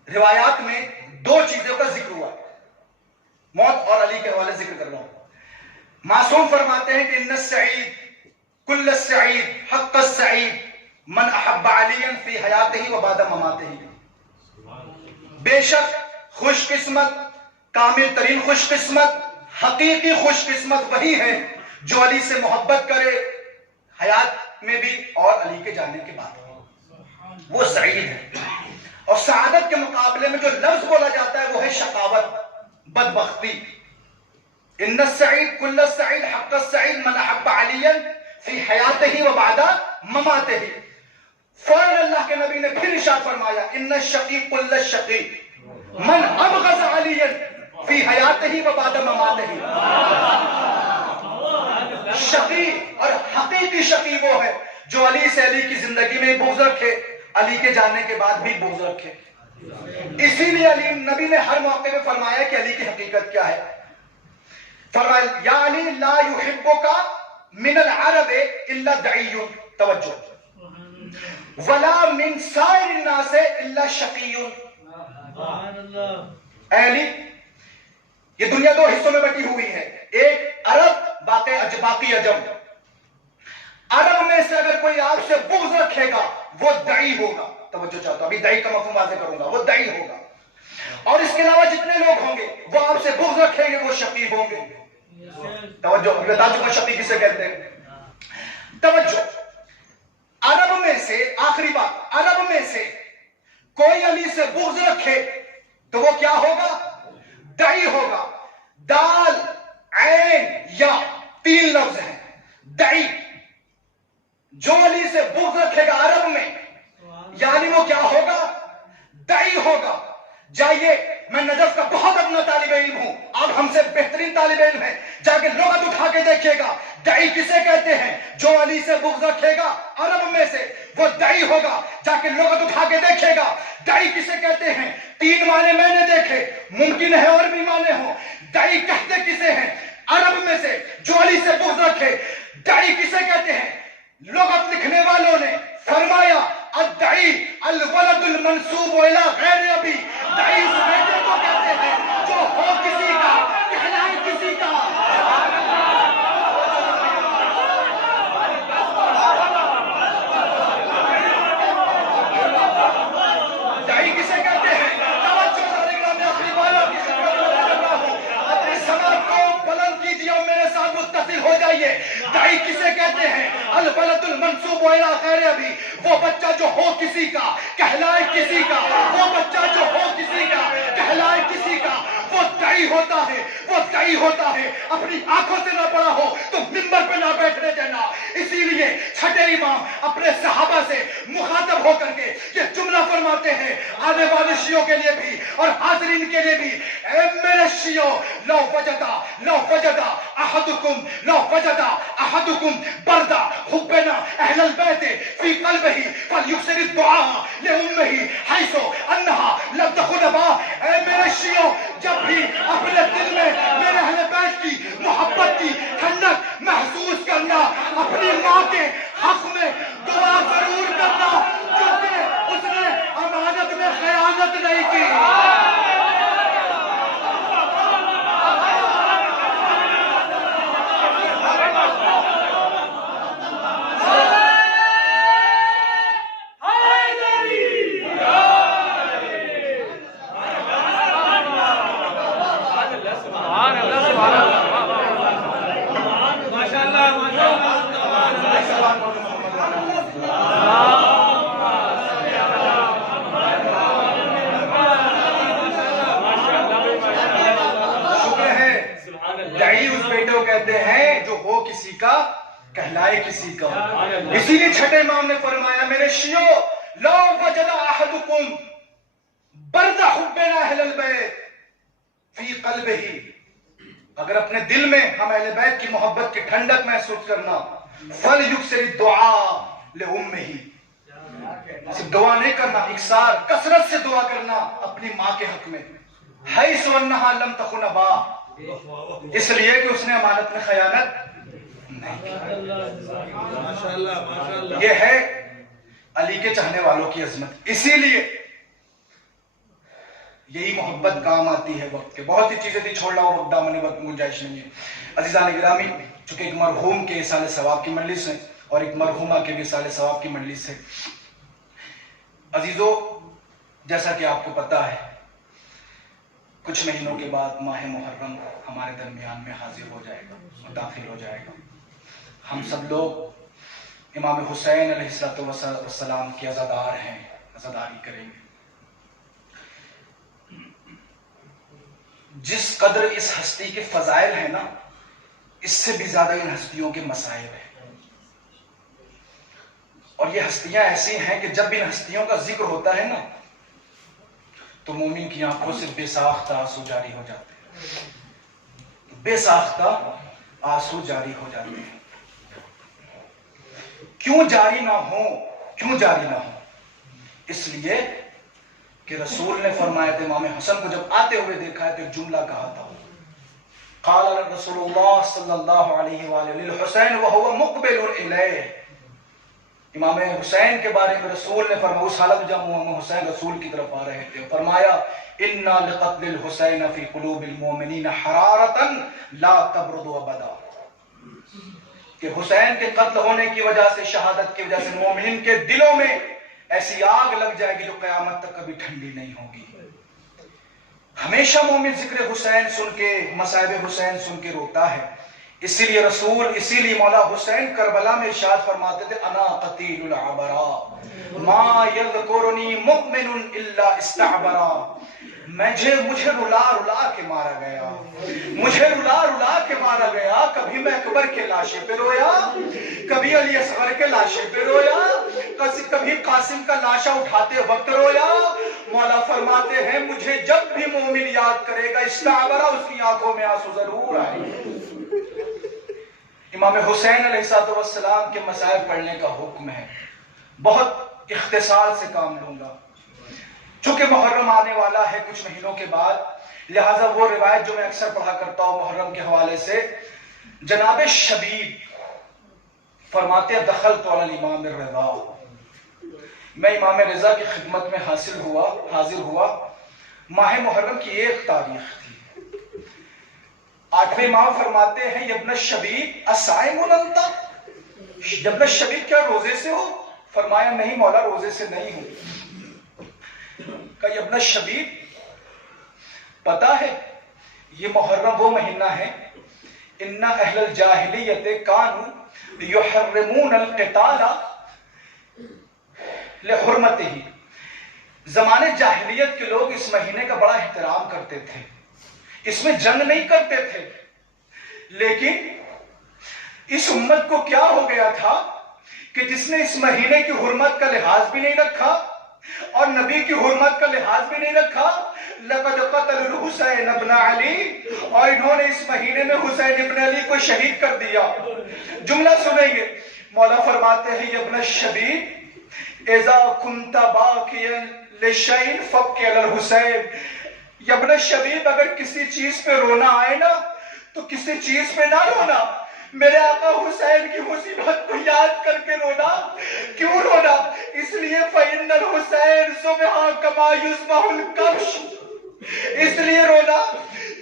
روایات میں دو چیزوں کا ذکر ہوا، موت اور علی کے حوالے ذکر کر رہا ہوں. معصوم فرماتے ہیں کہ ان السعید کل السعید حق السعید من احب علیا فی حیاتہ و بعد مماتہ. بے شک خوش قسمت، کامل ترین خوش قسمت، حقیقی خوش قسمت وہی ہے جو علی سے محبت کرے حیات میں بھی اور علی کے جانے کے بعد. وہ سعید ہے. اور سعادت کے مقابلے میں جو لفظ بولا جاتا ہے وہ ہے شقاوت، بدبختی. ان السعید کل السعید حق السعید من احب علیا فی حیاتہ و بعد مماتہ. فوراً اللہ کے نبی نے پھر ارشاد فرمایا ان الشقی کل الشقی من ابغض علیا فی حیاتہ و بعد مماتہ. شقی اور حقیقی شقی وہ ہے جو علی سے علی کی زندگی میں بغض رکھے، علی کے جانے کے بعد بھی بغض رکھے. اسی لیے علی نبی نے ہر موقع میں فرمایا کہ علی کی حقیقت کیا ہے. فرمایا یا علی لا یحبک من العرب الا دعی، توجہ، ولا من سائر الناس الا شقی. اے علی، یہ دنیا دو حصوں میں بٹی ہوئی ہے، ایک عرب باقی عجم. عرب میں سے اگر کوئی آپ سے بغض رکھے گا وہ دعی ہوگا. توجہ چاہتا ہوں، ابھی دعی کا مفہوم واضح کروں گا. وہ دعی ہوگا. اور اس کے علاوہ جتنے لوگ ہوں گے وہ آپ سے بغض رکھیں گے وہ شقی ہوں گے. توجہ، بتا چکا شقی کسے کہتے ہیں. توجہ، عرب میں سے آخری بات، عرب میں سے کوئی علی سے بغض رکھے تو وہ کیا ہوگا؟ دعی ہوگا. دال عین یا تین لفظ ہیں. دعی جو علی سے بغض رکھے گا عرب میں، یعنی وہ کیا ہوگا؟ دعی ہوگا. جائیے، میں نجف کا بہت اپنا طالب علم ہوں، آپ ہم سے بہترین طالب علم ہیں، جا کے لغت اٹھا کے دیکھیے گا دعی کسے کہتے ہیں. جو علی سے بغض رکھے گا عرب میں سے وہ دعی ہوگا. جا کے لغت اٹھا کے دیکھیے گا دعی کسے کہتے ہیں. تین معنی میں نے دیکھے، ممکن ہے اور بھی معنی ہوں. دعی کہتے کسے ہیں عرب میں سے جو علی سے بغض رکھے. دعی کسے کہتے ہیں؟ لغت لکھنے والوں نے فرمایا الدعی الولد المنسوب الى غیر ابی. دعی اس بیٹے کو کہتے ہیں جو ہو کسی کا، کہلائے کسی کا. دعی کسے کہتے ہیں؟ توجہ ذرا، میں آخری والا کی خدمت میں کر رہا ہوں. اپنی سماعت کو بلند کیجیے اور میرے ساتھ متصل ہو جائیے. دعی کسے کہتے ہیں؟ الولد المنسوب الى غیر ابی، وہ بچہ جو ہو کسی کا، کہلائے کسی کا. وہ بچہ جو ہو کسی کا، کہلائے کسی کا، وہ دعی ہوتا ہے. وہ دعی ہوتا ہے. اپنی آنکھوں سے نہ پڑا ہو تو منبر پہ نہ بیٹھنے دینا. اسی لیے چھٹے امام اپنے صحابہ سے مخاطب ہو کر کے یہ جملہ فرماتے ہیں آنے والے شیعوں کے لیے بھی اور حاضرین کے لیے بھی. اے میرے شیعوں، لو وجدا احدکم بردا حبنا اہل البیت فی قلبہ فلیکثر الدعاء لامہ حیث انہا لم تخن ابا. اے میرے شیعوں، جب بھی اپنے دل میں میرے اہل بیت کی محبت کی ٹھنڈک محسوس کرنا، اپنی ماں کے حق میں دعا ضرور کرنا کیونکہ اس نے امانت میں خیانت نہیں کی. کہلائے کسی کا. اسی لیے چھٹے امام نے فرمایا میرے شیعوں، لو وجد احدکم اہل البیت فی قلبہ، اگر اپنے دل میں ہم اہل بیت کی محبت کی ٹھنڈک محسوس کرنا، فلیکثر الدعاء لأمہ، صرف دعا نہیں کرنا، اکثار کثرت سے دعا کرنا اپنی ماں کے حق میں، حیث انہا لم تخن ابا، اس لیے کہ اس نے امانت میں خیانت نہیں کی۔ ماشاءاللہ ماشاءاللہ، یہ ہے علی کے چاہنے والوں کی عظمت، اسی لیے یہی محبت کام آتی ہے وقت کے۔ بہت سی چیزیں تھی، چھوڑ رہا ہوں، وقت دامن وقت گنجائش نہیں ہے۔ عزیزان گرامی، چونکہ ایک مرحوم کے اصال ثواب کی مجلس ہے اور ایک مرحومہ کے بھی اصال ثواب کی مجلس ہے، عزیزو جیسا کہ آپ کو پتا ہے کچھ مہینوں کے بعد ماہ محرم ہمارے درمیان میں حاضر ہو جائے گا، داخل ہو جائے گا۔ ہم سب لوگ امام حسین علیہ السلام کے عزادار ہیں، عزاداری کریں گے۔ جس قدر اس ہستی کے فضائل ہیں نا، اس سے بھی زیادہ ان ہستیوں کے مسائل ہیں، اور یہ ہستیاں ایسی ہیں کہ جب ان ہستیوں کا ذکر ہوتا ہے نا تو مومن کی آنکھوں سے بے ساختہ آنسو جاری ہو جاتے ہیں، بے ساختہ آنسو جاری ہو جاتے ہیں۔ کیوں جاری نہ ہو؟ کیوں جاری نہ ہو؟ اس لیے کہ رسول نے فرمایا تھا، امام حسن کو جب آتے ہوئے دیکھا ہے تو ایک جملہ کہا تھا، قال رسول اللہ صلی اللہ علیہ وآلہ للحسین وہو مقبل الیہ، امام حسین کے بارے میں رسول نے فرمایا اس حالت جب امام حسین رسول کی طرف آ رہے تھے، فرمایا انا لقتل الحسین فی قلوب المؤمنین حرارتا لا تبرد ابدا، کہ حسین کے قتل ہونے کی وجہ سے، شہادت کی وجہ سے مومنین کے دلوں میں ایسی آگ لگ جائے گی جو قیامت تک کبھی ٹھنڈی نہیں ہوگی۔ ہمیشہ مومن ذکر حسین سن کے، مصائب حسین سن کے روتا ہے، اسی لیے رسول، اسی لیے مولا حسین کربلا میں ارشاد فرماتے تھے، انا قتیل العبراء ما یذکرنی مؤمن الا استعبرا، مجھے رلا رلا کے مارا گیا، مجھے رلا رلا کے مارا گیا، کبھی میں اکبر کے لاشے پہ رویا، کبھی علی اصغر کے لاشے پہ رویا، کبھی قاسم کا لاشا اٹھاتے وقت رویا۔ مولا فرماتے ہیں مجھے جب بھی مومن یاد کرے گا استعبرا، اس کی آنکھوں میں آنسو ضرور آئے گا۔ امام حسین علیہ السلام کے مسائل پڑھنے کا حکم ہے، بہت اختصار سے کام لوں گا چونکہ محرم آنے والا ہے کچھ مہینوں کے بعد، لہٰذا وہ روایت جو میں اکثر پڑھا کرتا ہوں محرم کے حوالے سے، جناب شبیب فرماتے ہیں دخلت علی الامام الرضا، میں امام رضا کی خدمت میں حاضر ہوا، ماہ محرم کی 1 تاریخ تھی۔ 8ویں امام فرماتے ہیں یبن الشبیب الصائم انت، یبن الشبیب کیا روزے سے ہو؟ فرمایا نہیں مولا روزے سے نہیں ہوں۔ کہ ابن الشبیب پتا ہے یہ محرم وہ مہینہ ہے، ان اہل الجاہلیت کانوا یحرمون القتال لحرمتہ، زمانے جاہلیت کے لوگ اس مہینے کا بڑا احترام کرتے تھے، اس میں جنگ نہیں کرتے تھے، لیکن اس امت کو کیا ہو گیا تھا کہ جس نے اس مہینے کی حرمت کا لحاظ بھی نہیں رکھا اور نبی کی حرمت کا لحاظ بھی نہیں رکھا، لقد قتل الحسین ابن علی، اور انہوں نے اس مہینے میں حسین ابن علی کو شہید کر دیا۔ جملہ سنیں گے، مولا فرماتے ہیں ابن الشبیب اذا كنت باقیا لشیء فابکی علی الحسین، ابن الشبیب اگر کسی چیز پہ رونا آئے نا تو کسی چیز پہ نہ رونا، میرے آقا حسین کی مصیبت کو یاد کر کے رونا۔ کیوں رونا؟ اس لیے فَإِنَّ الْحُسَيْنَ ذُبِحَ كَمَا يُذْبَحُ الْكَبْشُ، اس لیے رونا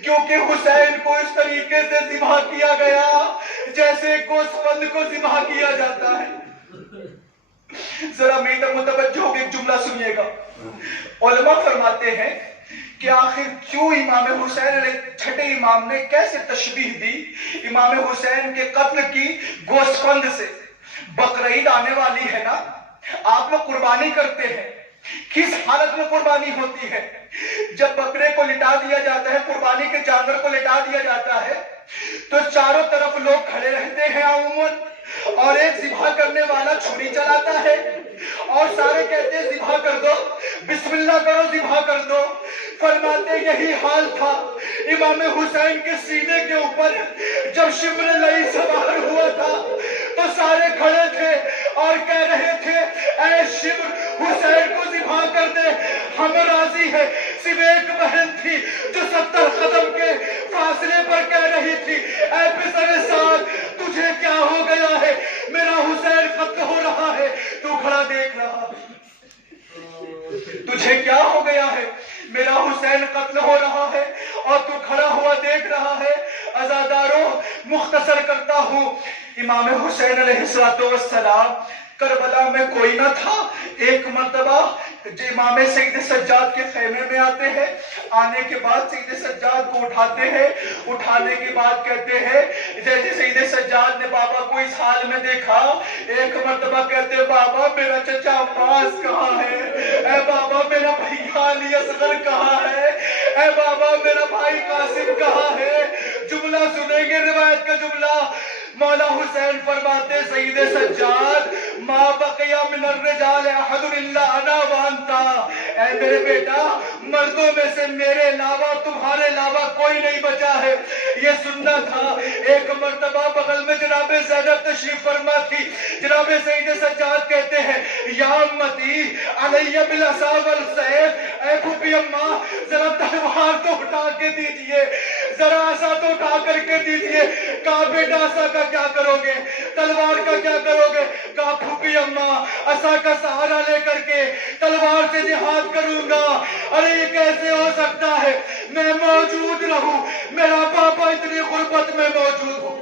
کیونکہ حسین کو اس طریقے سے ذبح کیا گیا جیسے گوسفند کو ذبح کیا جاتا ہے۔ ذرا میری طرف متوجہ ہو کے ایک جملہ سنیے گا، علماء فرماتے ہیں کہ آخر کیوں امام حسین علیہ چھٹے امام نے کیسے تشبیہ دی امام حسین کے قتل کی گوسفند سے؟ بقرعید آنے والی ہے نا، آپ لوگ قربانی کرتے ہیں، کس حالت میں قربانی ہوتی ہے؟ جب بکرے کو لٹا دیا جاتا ہے، قربانی کے جانور کو لٹا دیا جاتا ہے تو چاروں طرف لوگ کھڑے رہتے ہیں عموماً، اور ایک ذبح کرنے والا چھری چلاتا ہے اور سارے کہتے ہیں ذبح کر دو، بسم اللہ کرو ذبح کر دو۔ فرماتے یہی حال تھا امام حسین کے سینے کے اوپر جب شبر لئی سوار ہوا تھا تو سارے کھڑے تھے اور کہہ رہے تھے اے شبر حسین کو ذبح کر دے، ہم راضی ہے۔ صرف ایک بہن تھی جو 70 قدم کے فاصلے پر کہہ رہی تھی اے پسر سعد تجھے کیا ہو گیا ہے، میرا حسین قتل ہو رہا ہے، تو کھڑا دیکھ رہا ہے، تجھے کیا ہو گیا ہے، میرا حسین قتل ہو رہا ہے اور تو کھڑا ہوا دیکھ رہا ہے۔ عزاداروں مختصر کرتا ہوں، امام حسین علیہ السلام کربلا میں کوئی نہ تھا۔ ایک مرتبہ امام سید سجاد کے خیمے میں آتے ہیں، آنے کے بعد سید سجاد کو اٹھاتے ہیں، اٹھانے کے بعد کہتے ہیں جیسے سید سجاد نے بابا کو اس حال میں دیکھا، ایک مرتبہ کہتے ہیں بابا میرا چچا عباس کہاں ہے، اے بابا میرا بھیا علی اصغر کہاں ہے، اے بابا میرا بھائی قاسم کہاں ہے۔ جملہ سنیں گے روایت کا جملہ، مولا حسین فرماتے سید سجاد ما بقی من الرجال احد الا انا وانتا، اے میرے بیٹا مردوں میں سے میرے علاوہ تمہارے علاوہ کوئی نہیں بچا ہے۔ یہ سننا تھا۔ ایک مرتبہ بغل میں جناب زینب تشریف فرما تھی، جناب سید سجاد کہتے ہیں یا امتی علی بالعصا والسیف، اے پھوپھی اماں ذرا تلوار تو اٹھا کے دیجئے، ذرا عصا تو اٹھا کر کے دیجئے۔ کہا بیٹا عصا کا کیا کرو گے، تلوار کا کیا کرو گے؟ کہا پھوپھی اماں عصا کا سہارا لے کر کے تلوار سے جہاد کروں گا۔ ارے یہ کیسے ہو سکتا ہے، میں موجود رہوں، میرا پاپا اتنی غربت میں موجود ہوں۔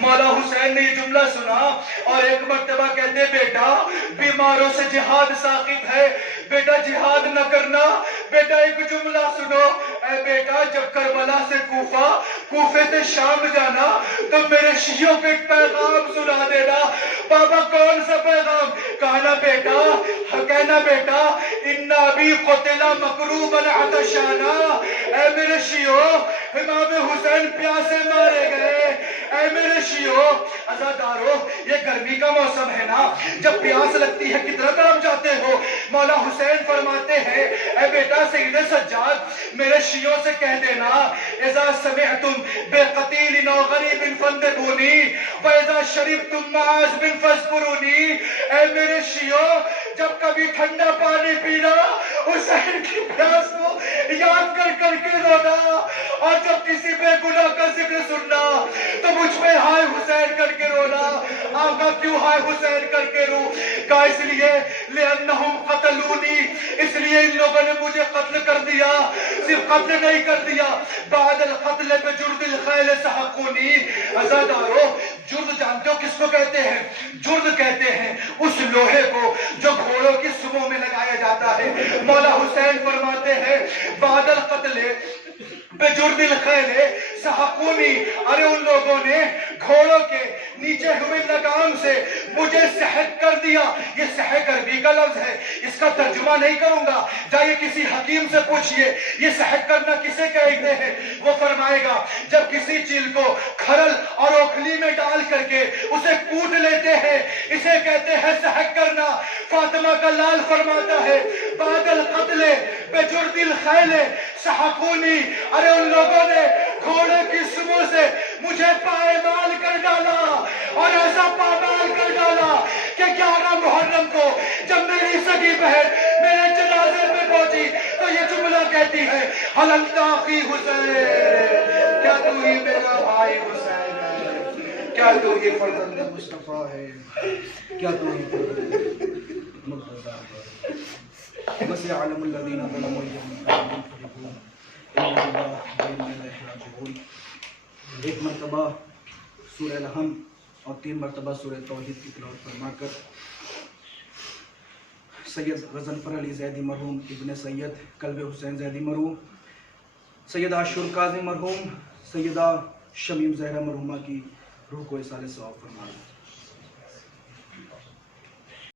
مولا حسین نے یہ جملہ سنا اور ایک مرتبہ کہتے بیٹا بیماروں سے جہاد ثاقب ہے، بیٹا جہاد نہ کرنا، بیٹا ایک جملہ سنو، اے بیٹا جب کربلا سے کوفے سے شام جانا تو میرے شیعوں کو ایک پیغام سنا دینا۔ بابا کون سا پیغام؟ کہنا بیٹا ان ابی قتل مکروبا عطشانا، اے میرے شیعوں امام حسین پیاسے مارے گئے، اے میرے شیعوں۔ عزادارو یہ گرمی کا موسم ہے نا، جب پیاس لگتی ہے کتنا تڑپ جاتے ہو۔ مولا حسین فرماتے ہیں اے بیٹا سید سجاد میرے شیعوں سے کہہ دینا اذا سمعتم بقتیل او غریب فاندبونی واذا شربتم معاذ فاذکرونی، اے میرے شیعوں جب کبھی ٹھنڈا پانی پینا حسین کی پیاس کو یاد کر کر کے رونا، اور جب کسی بے گناہ کا ذکر سننا تو مجھ پہ ہائے حسین کر کے رونا۔ آقا کیوں ہائے حسین کر کے رو؟ کہا اس لیے لِأَنَّهُمْ قَتَلُونِي، اس لیے ان لوگوں نے مجھے قتل کر دیا، صرف قتل نہیں کر دیا بعد القتل بجرد الخیل سحقونی۔ عزادارو جرد جانتے ہو کس کو کہتے ہیں؟ جرد کہتے ہیں اس لوہے کو جو گھوڑوں کی سموں میں لگایا جاتا ہے۔ مولا حسین فرماتے ہیں بعد القتل بجرد الخیل سحقونی، ارے ان لوگوں نے گھوڑوں کے نیچے ہوئے لگام سے مجھے سحق کر دیا۔ یہ سحق عربی کا لفظ ہے، اس کا ترجمہ نہیں کروں گا، جائیے کسی حکیم سے پوچھئے یہ سحق کرنا کسے کہتے ہیں، وہ فرمائے گا جب کسی چیل کو کھرل اور اوکھلی میں ڈال کر کے اسے کوٹ لیتے ہیں اسے کہتے ہیں سحق کرنا۔ فاطمہ کا لال فرماتا ہے بعد القتل بجرد الخیل سحقونی، ارے ان لوگوں نے گھوڑے کی سموں سے مجھے پائمال کر ڈالا اور ایسا پامال کر ڈالا کہ 11 محرم کو جب میری سگی بہن میرے جنازے میں پہنچی تو یہ جملہ کہتی ہے هل انت اخی حسین، کیا تو ہی میرا بھائی حسین ہے، کیا تو ہی فرزند مصطفیٰ ہے، کیا تو ہی فرزند مرتضیٰ ہے۔ بس یعلم الذین ظلموا انهم منفرطون ان اللہ بین الیہ راجعون۔ ایک مرتبہ سورہ الحم اور 3 مرتبہ سورہ توحید کی تلاوت فرما کر سید غضنفر علی زیدی مرحوم، ابن سید کلب حسین زیدی مرحوم، سید عاشور کاظم مرحوم، سیدہ شمیم زہرہ مرحومہ کی روح کو اصالِ ثواب فرما دیں۔